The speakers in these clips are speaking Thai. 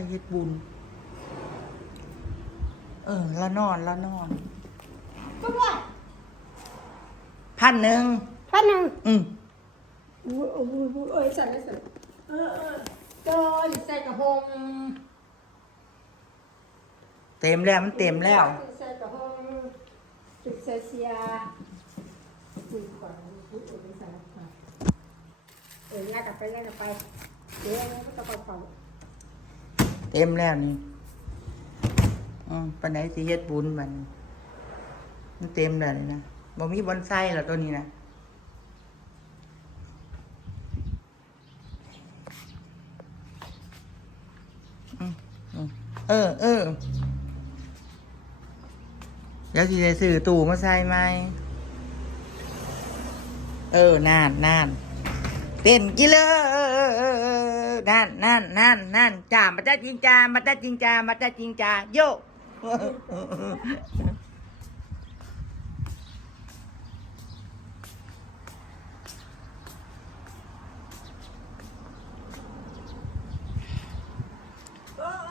ว้เฮ็ดบุญ เออละนอนละนอนก็ว่าพันหนึ่งพันหนึ่งอืมอู้อู้อู้เอ้ยสั่นเลยสั่นเออเออก็ใส่กระหงเต็มแล้วมันเต็มแล้ว ใส่กระหงจุดใส่เสียจุดก่อนจุดเออใส่กระหงเออลากกลับไปลากกลับไปเดี๋ยวนี้ก็ต้องไปฟัง เต็มแล้วนี่อืมปันไหนสิเฮ็ดบุญมันมันเต็มแล้วนะบ่มีบอนไส้แล้วตัวนี้นะอืมอืมเออเออเดี๋ยวสิได้ซื้อตู้มาใส่ไหมเออนานนาน เต้นกิเลนั่นนั่นนั่นนั่นจ่ามาจ้าจริงจ่ามาจ้าจริงจ่ามาจ้าจริงจ่าโยเออ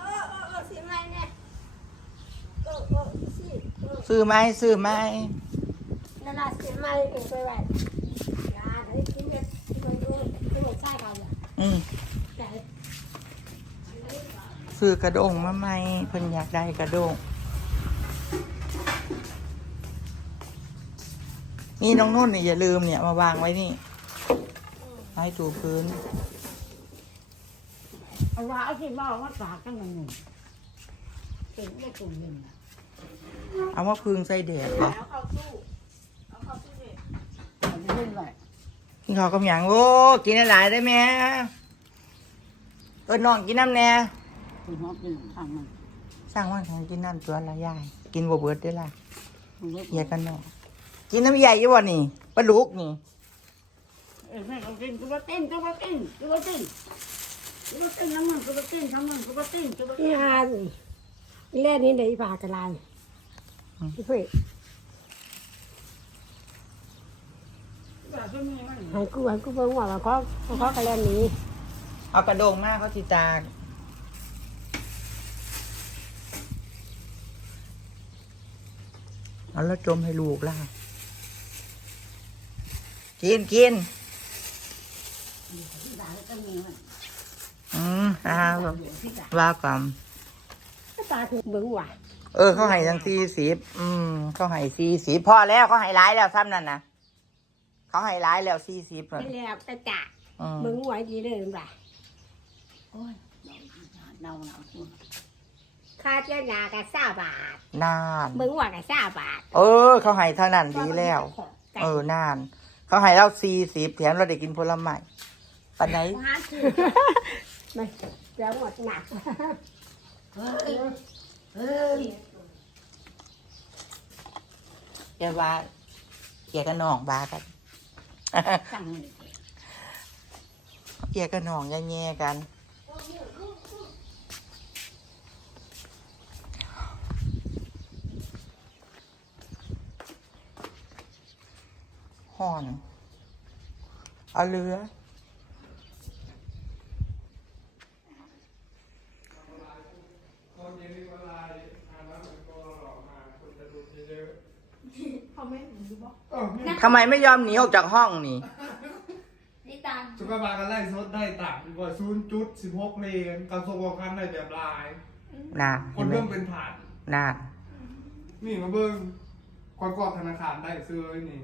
เออเออเออสิอะไรเนี่ยเออเออสิเออซื้อไหมซื้อไหมนั่นน่ะสิอะไรเออไปไว้ อืมแต่ซื้อกระด้งมาไหมเพิ่นอยากได้กระด้งนี่น้องนุ่นนี่อย่าลืมเนี่ยมาวางไว้นี่ไว้ถูพื้นเอาว่าเอาที่ว่าว่าปากกันมันหนึ่งเป็นได้กลุ่มหนึ่งนะเอามาพึ่งใส่แดดเหรอเอาจะเล่นไว้ กินข้าวกับหยังโอ้กินหลายๆได้ไหมเออน้องกินน้ำแน่คุณฮอปเป็นข้างมันสร้างว่าของกินน้ำตัวละยาย กินบ่เบิดได้อล่ะคุณเล็กเหี้ยกันน้องกินน้ำใหญ่ยี่บ่นี่ปลาลูกนี่เออแม่เอาเต้นกูว่าเต้นกูว่าเต้นกูว่าเต้นกูว่าเต้นน้ำมันกูว่าเต้นทั้งมันกูว่าเต้นกูว่านี่เต้นฮะนี่เล่นนี่ไหนปากกระลายพี่เพื่อน ว่าจะมีมัน ให้กูให้กูเบิ่งว่าว่าเขาเขากระเล่นนี้เอากระโดงมากเขาสิตาเอาแล้วจมให้ลูกล่ะ กินกินด่าก็มีมันอืมอ่าเดี๋ยวที่ด่าว่าก่อนตาถึงเบิ่งว่าเออเขาให้ทั้งสี่สิบอืมเขาให้สี่สิบพอแล้วเขาให้ร้ายแล้วซ้ำนั่นนะ เขาให้ร้ายแล้วสี่สิบไปแล้วกระจ่าอืมเบิ่งไว้ดีเลยว่าโอ้ยเนาเนาคุณค่าเจ้ายาก็20บาทนาน เบิ่งว่าก็20บาท เออ เขาให้เท่านั้นดีแล้ว เออนาน เขาให้เราสี่สิบแถมเราได้กินผลไม้ปันไหนร้านคือไม่เดี๋ยวหมดหนักเฮ้ยเฮ้ยอย่าว่าเกียกันน้องบากัน สั่งเลยเกียกันหนองยาแย่กัน ห่อน เอาเรือ ทำไมไม่ยอมหนีออกจากห้องนี่ นี่ตังสุขภาพกันไล่สดได้ต่ำกว่าศูนย์จุดสิบหกเลนการส่งออกกันได้แบบลาย น่าคเห็นนไหมเริ่มเป็นผ่าน น่านี่มาเบิ้งกว่ากอบธนาคารได้ซื้อไอ้นี่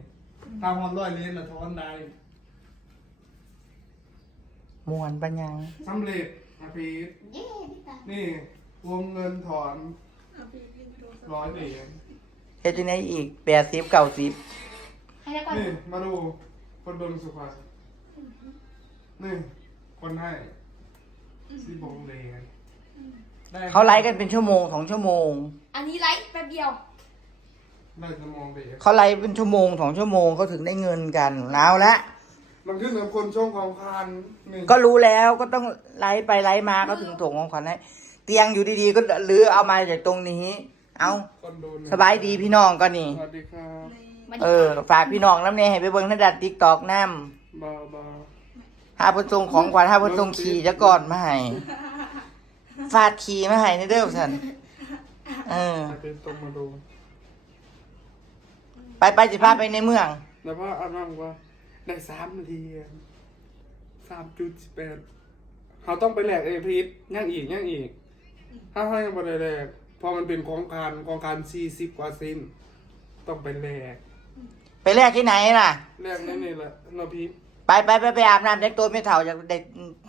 ตามฮอนร้อยเลนละทอนได้มวนปัญญังสำเร็จอาพีทนี่วงเงินถอนร้อยเหรียญเฮ็ดจังไดอีกแปดสิบเก้าสิบให้แล้วก่อนนี่มาดูคนเบิ้งสุขภาพนี่คนให้สิบงเลนด้เขาไลฟ์กันเป็นชั่วโมงสองชั่วโมง อันนี้ไลฟ์แป๊บเดียวได้สมองเด็กเขาไลฟ์เป็นชั่วโมงสองชั่วโมงเขาถึงได้เงินกันเอาละมันขึ้นกับคนช่วงของคันนี่ก็รู้แล้วก็ต้องไลฟ์ไปไลฟ์มาก็ถึงส่งของขวัญให้เตียงอยู่ดีๆก็ลือเอามาจากตรงนี้ เอาคนดูนี่สบายดีพี่น้องก็นี่ สวัสดีครับเออ ฝากพี่น้องน้ำเนี่ยให้ไปเบิ่งในดัดติ๊กตอกน้บาบาำหาเพิ่นส่งของขวัญหาเพิ่นส่งขี่จะก่อนมาให้ฟาดขี่มาให้ในเด้อสันเออไปเป็นตรงมาดูไปไปสิพาไปในเมือง แล้วพ่อเอาน้องว่าได้สามนาทีสามจุดสิบแปดเขาต้องไปแลกเอพีทย่างอีกย่างอีกถ้าเขายังไม่ได้แลก เพอมันเป็นของการของการสี่สิบกว่าซินต้องไปแลกไปแลกที่ไหนล่ะ แลกนั่นนี่แหละนาพีทไปไปไปไปอาบน้ำแต่งตัวไม่เท่าจากได้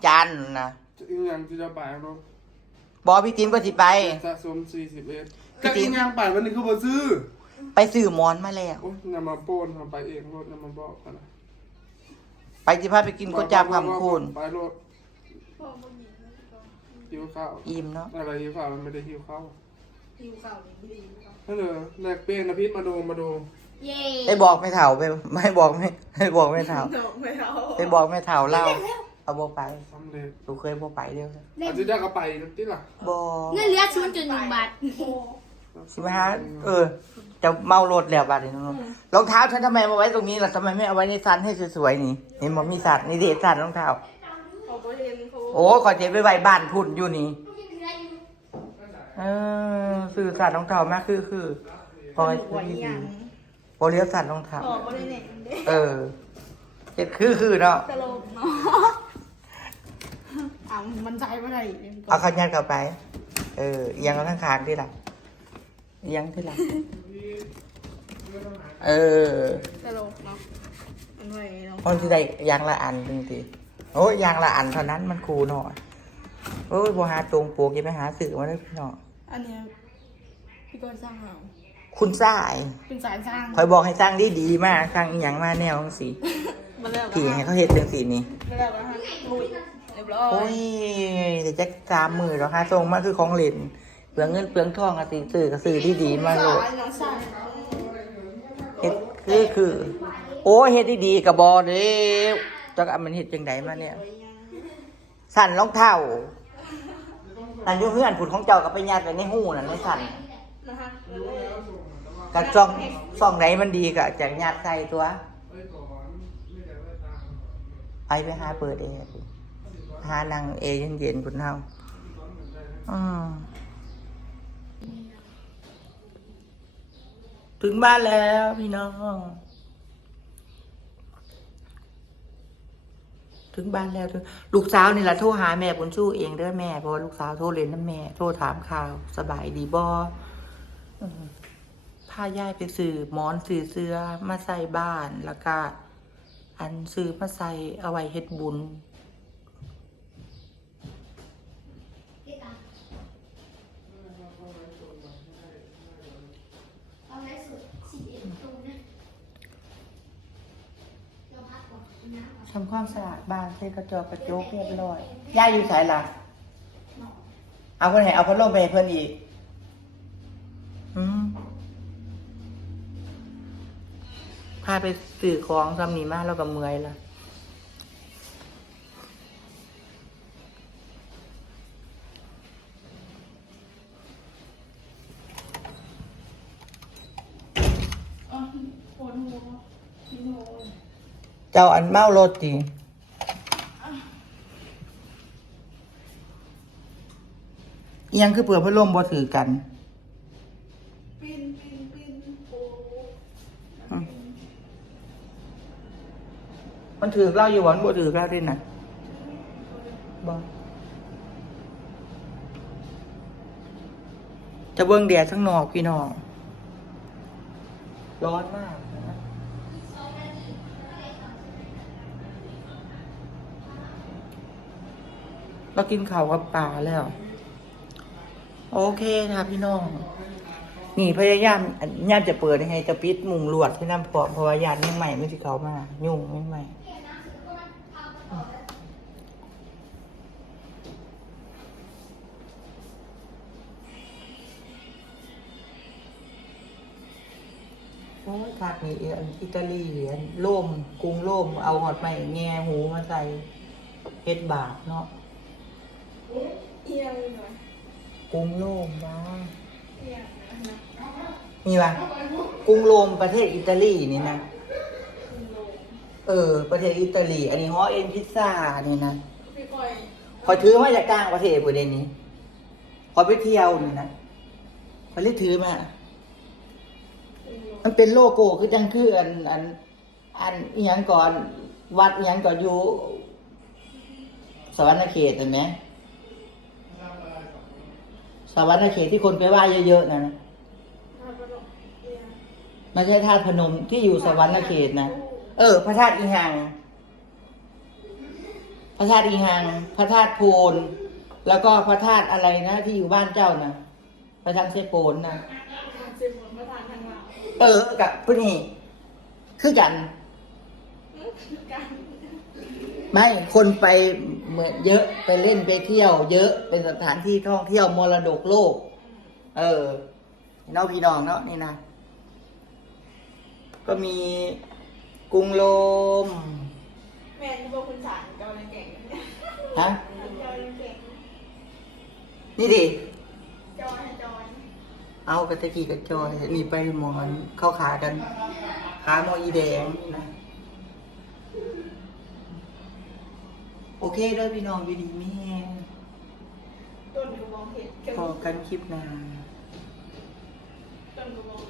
จานนะอีกอย่างที่จะไปเอาเนาะบอกพี่ติมก็สิไป สะสมสี่สิบเอ็ดพี่ก็ติ๊อีกกอย่างไปวันนี้คือบ่ซื้อไปซื้อหมอนมาแล้ว โอ้ยอย่ามาโป้นเอาไปเองรถอย่ามาบอกกันนะไปสิพาไปกินก๋วยจั๊บคำคูณไปรถหิวข้าว อิ่มเนาะอะไรหิวข้าวมันไม่ได้หิวข้าว หิวข้าวนี่ไม่ได้หิวข้าวนั่นเลยแลกเปลี่ยนนะพีทมาดูมาดูเย้ไปบอกไม่เท่าไปไม่บอกไม่ไม่บอกไม่เท่าดอกไม่เอาไปบอกไม่เท่าเล่าเอาบอกไปสำเร็จดูเคยบอกไปเดียวอาจจะได้ก็ไปที่ล่ะบอกเงินเหลือศูนย์จุดหนึ่งบาทสิมาหาเออ จะเมารถแล้วบัดนี้น้องๆรองเท้าฉันทำไมมาไว้ตรงนี้ล่ะทำไมไม่เอาไว้ในซันให้สวยๆนี่นี่มันมีสัตว์นี่เด็ดสัตว์รองเท้าเขาบ่เห็นเขาโอ้ขอเจ็บไปไว้บ้านพุ่นอยู่นี่ เออสื่อสัตว์รองเท้ามากคือคือพอหัวอีหยังพอเลี้ยวสัตว์รองเท้าออกบ่ได้แหน่เด้เออเจ็ดคือคือเนาะตลกเนาะอะมันใจบ่ได้เอาเขายัดเข้าไป เออเอียังเอาข้างคางที่หลังเอียังที่หลังเออตลกเนาะมันไว้เนาะมันที่ได้อยางละอันจริงๆโอ้ยอยางละอันเท่านั้นมันคูหน่อยโอ้ยบัวหาตรงปลูกอยังไปหาสื่อมาได้พี่น้อง อันเนี้ยพี่ก้อยสร้างเอาคุณสายเป็นสายสร้างคอยบอกให้สร้างดีดีๆมากสร้างอหย่างมาแนวจังสีมาแล้วผีให้เขาเห็ดเป็นสีนี้มาแล้วนะฮะลุยเรียบร้อโอ้ยยเดี๋ยวจะสามมือแล้วค่ะทรงมาคือของเล่นเปลืองเงินเปลืองทองอะสิสื่อกับสื่อดีดีๆมาโหลด สายน้องสายเฮ็ดคือคือ โอ้ยเฮ็ดดีๆกับบอเด้วจักอันมันเฮ็ดจังไดมาเนี่ย สั่นรองเท้า อันอยุ่เฮือนผุดของเจ้ากับไปยัดไว้ในหูนั่นในสั่นนะฮะกับซ่องซ่องไหนมันดีก็จากยัดใส่ตัวเอ้ไปไปหาเปิดแอร์พุ่นหานั่งเอเย็นๆพุ่นเฮาอืมถึงบ้านแล้วพี่น้อง ถึงบ้านแล้วลูกสาวนี่แหละโทรหาแม่บุญชูเองเด้อแม่เพราะว่าลูกสาวโทรเรียนน้ำแม่ โทรถามข่าว สบายดีบ่อืมพายายไปซื้อหมอนซื้อเสื้อมาใส่บ้านแล้วก็อันซื้อมาใส่เอาไว้เฮ็ดบุญ เอาไว้สุดสิบเอ็ดตรงนะเราพักก่อนน้ำก่อน ทำความสะอาดบ้านเช็ดกระจกกระจกเรียบร้อยย่าอยู่สายหล่ะเอาคนไหนเอาพัดลมไปให้เพื่อนอีก อืมพาไปสื่อของทำนีมากแล้วก็เมื่อยละ ปวดหัวพี่โม เจ้าอันเมารถตีอิหยังคือเปิดพัดลมบ่ถือกันปินปินปินโอ้มันถือเล่าอยู่หวันบ่ถือเล่าด้วยนะบ่จะเบิ่งแดดทั้งนอกพี่น้อง ร้อนมากนะ เรากินข้าวกับปลาแล้ว โอเคนะพี่น้อง นี่พยายามญาติจะเปิดให้จะปิดมุงลวดที่น้ำพอเพราะว่าญาติยังใหม่ไม่สิเขามา ยุ่งไม่ใหม่โอ้ยผักนี่อันอิตาลีอันล่มกรุงโล่มเอาหอดใหม่แง่หูมาใส่เฮ็ดบาปเนาะ ยงหน่อยกรุงล่มบ้าเอียงนะมีปะกรุงโรมประเทศอิตาลีนี่นะ เออ ประเทศอิตาลี อันนี้ฮอเอ็นพิซซ่านี่นะพี่ก้อยพอยถือมาจากต่างประเทศประเด็นนี้พอไปเที่ยวนี่นะพอเลยถือมา มันเป็นโลโก้คือจังคืออันอันอันอีหยังก่อน วัดอีหยังก่อนอยู่สวรรณเขตเห็นไหม สวรรณเขตที่คนไปไหว้เยอะๆนะนะไม่ใช่ธาตุพนมที่อยู่สวรรณเขตนะเออ พระธาตุอีหัง พระธาตุอีหัง พระธาตุโพนแล้วก็พระธาตุอะไรนะที่อยู่บ้านเจ้านะพระธาตุเซโปนนะเออกับพวกนี้คือกัน ไม่คนไป เหมือนเยอะไปเล่นไปเที่ยว เยอะเป็นสถานที่ท่องเที่ยวมรดกโลก เออเนาะพี่น้องเนาะนี่นะ ก็มีกรุงโรมแม่ที่บอกคุณสารเกาหลีเก่งเนี่ยฮะเกาหลีเก่งนี่ดิจอยจอยเอากระตะกี้กระจอยนี่ไปหมอนเข้าขากันขาหมออีแดงนี่นะ โอเคเด้อพี่น้องอยู่ดีไม่แห้งต้นกระบองเพชรพอกันคลิปหน้า ต้นกระบอง